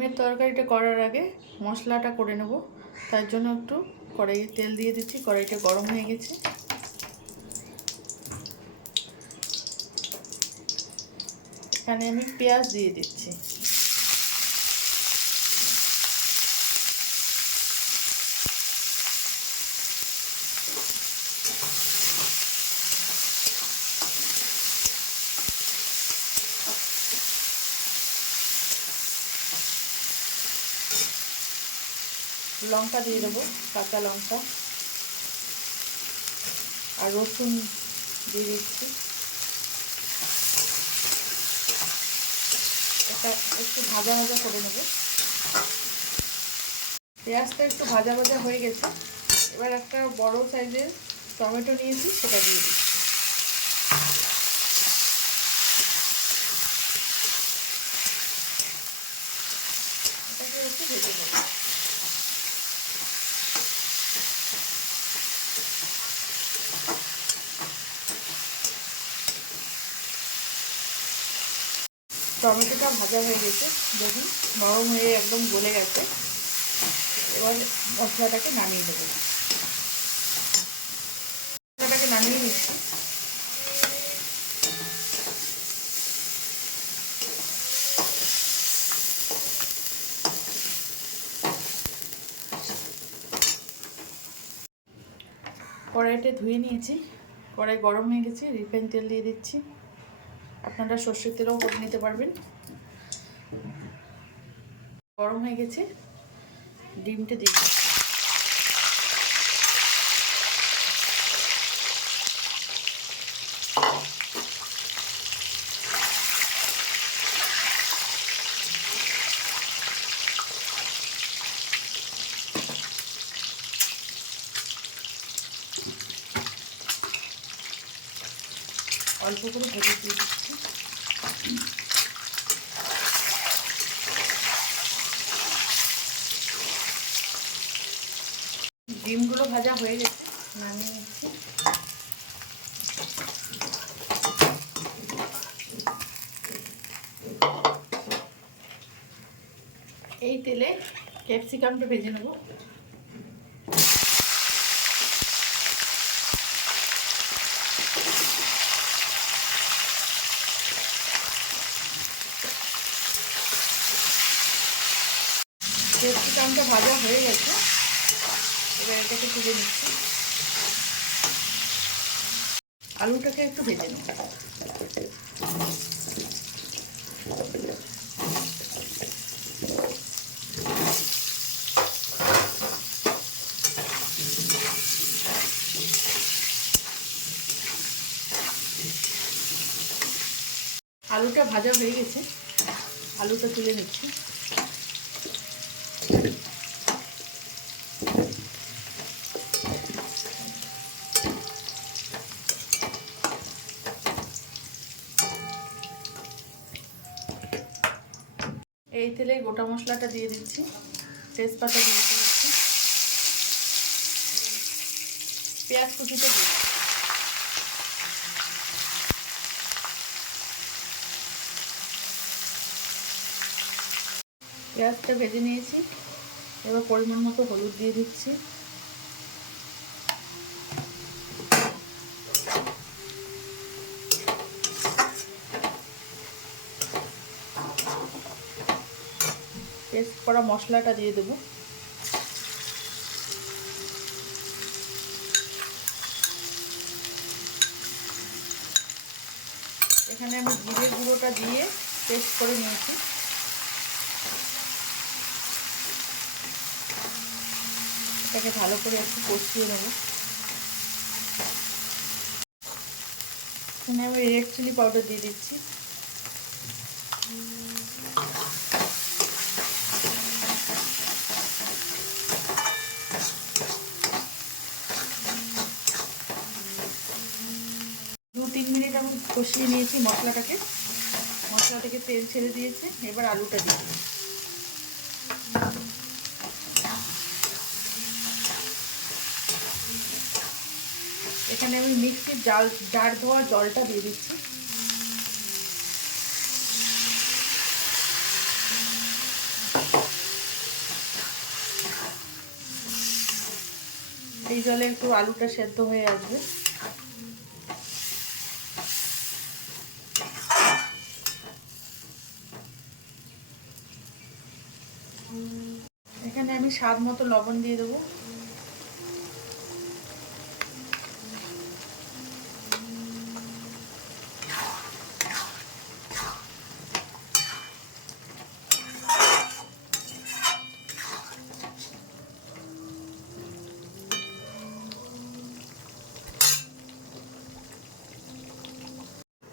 ডিমের তরকারিটা করার আগে মশলাটা করে নেব। তার জন্য একটু কড়াইয়ে তেল দিয়ে দিচ্ছি। কড়াইটা গরম হয়ে গেছে। এখানে আমি পেঁয়াজ দিয়ে দিচ্ছি। লঙ্কা দিয়ে দেবো, কাঁচা লঙ্কা আর রসুন দিয়ে দিচ্ছি। এটা একটু ভাজা ভাজা করে নেব। পেঁয়াজটা একটু ভাজা ভাজা হয়ে গেছে। এবার একটা বড় সাইজের টমেটো নিয়েছি, সেটা দিয়ে দিচ্ছি। এটাকে একটু ভেজে নেব। টমেটোটা ভাজা হয়ে গেছে, দেখুন নরম হয়ে একদম গলে গেছে। এবার মশলাটাকে নামিয়ে দেবো। মশলাটাকে নামিয়ে নিচ্ছি। কড়াইটা ধুয়ে নিয়েছি। কড়াই গরম হয়ে গেছে, রিফাইন তেল দিয়ে দিচ্ছি। আপনারা সর্ষের তেলও করে নিতে পারবেন। গরম হয়ে গেছে, ডিমটা দিয়ে দিচ্ছি। অল্প করে ভেজে দিয়ে দিচ্ছি। ডিমগুলো ভাজা হয়ে গেছে, নামিয়ে নিচ্ছি। এই তেলে ক্যাপসিকামটা ভেজে নেব। ক্যাপসিকামটা ভাজা হয়ে গেছে, এবার এটাকে তুলে নিচ্ছি। আলুটাকে একটু ভেজে নেব। আলুটা ভাজা হয়ে গেছে, আলুটা তুলে নিচ্ছি। এই তেলে গোটা মশলাটা দিয়ে দিচ্ছি, তেজপাতা দিয়ে দিচ্ছি, পেঁয়াজ কুচিটা দিয়ে দিচ্ছি। পেঁয়াজটা ভেজে নিয়েছি, এবার পরিমাণ মতো হলুদ দিয়ে দিচ্ছি। পেস্ট করা মশলাটা দিয়ে দেবো। এখানে আমি জিরের গুঁড়োটা দিয়ে পেস্ট করে নিয়েছি। এটাকে ভালো করে একটু কষিয়ে নেব। এখানে আমি রেড চিলি পাউডার দিয়ে দিচ্ছি। দু তিন মিনিট আমি কষিয়ে নিয়েছি মশলাটাকে। মশলা থেকে তেল ছেড়ে দিয়েছে, এবার আলুটা দিয়ে দিচ্ছি। এখানে আমি মিক্সির জার ধোয়া জলটা দিয়ে দিচ্ছি। এই জলে একটু আলুটা সেদ্ধ হয়ে আসবে। এখানে আমি স্বাদ মতো লবণ দিয়ে দেবো।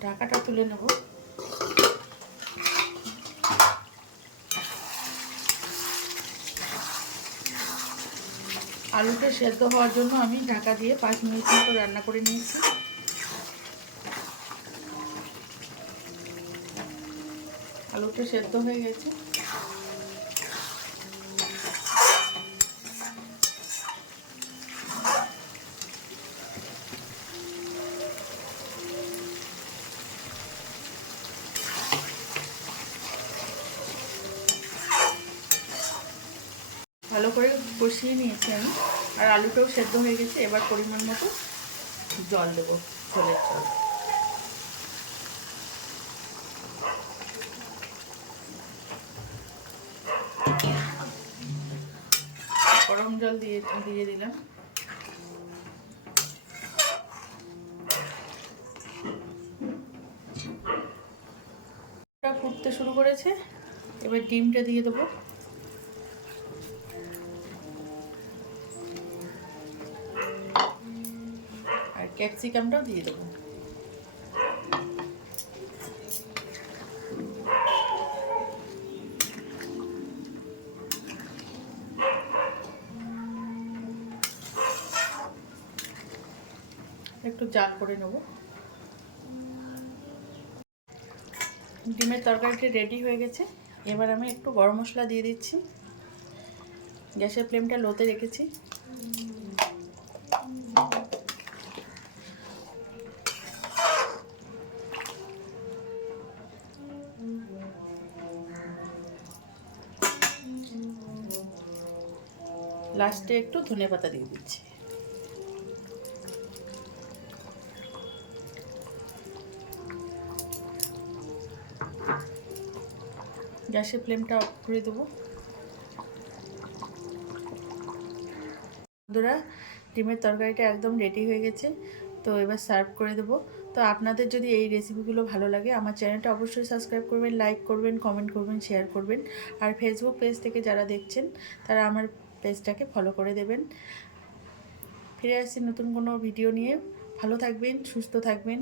ঢাকাটা তুলে নেব। আলুটা সেদ্ধ হওয়ার জন্য আমি ঢাকা দিয়ে 5 মিনিট মতো রান্না করে নিয়েছি। আলুটা সেদ্ধ হয়ে গেছে। ভালো করে কষিয়ে নিয়েছি আমি, আর আলুটাও সেদ্ধ হয়ে গেছে। এবার পরিমাণ মতো জল দেবো, ছোলের জল। গরম জল দিয়ে দিলাম। ফুটতে শুরু করেছে, এবার ডিমটা দিয়ে দেবো। আর ক্যাপসিকামটাও দিয়ে দেবো। একটু জাল করে নেব। ডিমের তরকারিটি রেডি হয়ে গেছে। এবার আমি একটু গরম মশলা দিয়ে দিচ্ছি। গ্যাসের ফ্লেমটা লোতে রেখেছি। লাস্টে একটু ধনেপাতা দিয়ে দিচ্ছি। গ্যাসের ফ্লেমটা অফ করে দেবো। বন্ধুরা, ডিমের তরকারিটা একদম রেডি হয়ে গেছে। তো এবার সার্ভ করে দেবো। তো আপনাদের যদি এই রেসিপিগুলো ভালো লাগে, আমার চ্যানেলটা অবশ্যই সাবস্ক্রাইব করবেন, লাইক করবেন, কমেন্ট করবেন, শেয়ার করবেন। আর ফেসবুক পেজ থেকে যারা দেখছেন তারা আমার পেজটাকে ফলো করে দেবেন। ফিরে আসছি নতুন কোনো ভিডিও নিয়ে। ভালো থাকবেন, সুস্থ থাকবেন।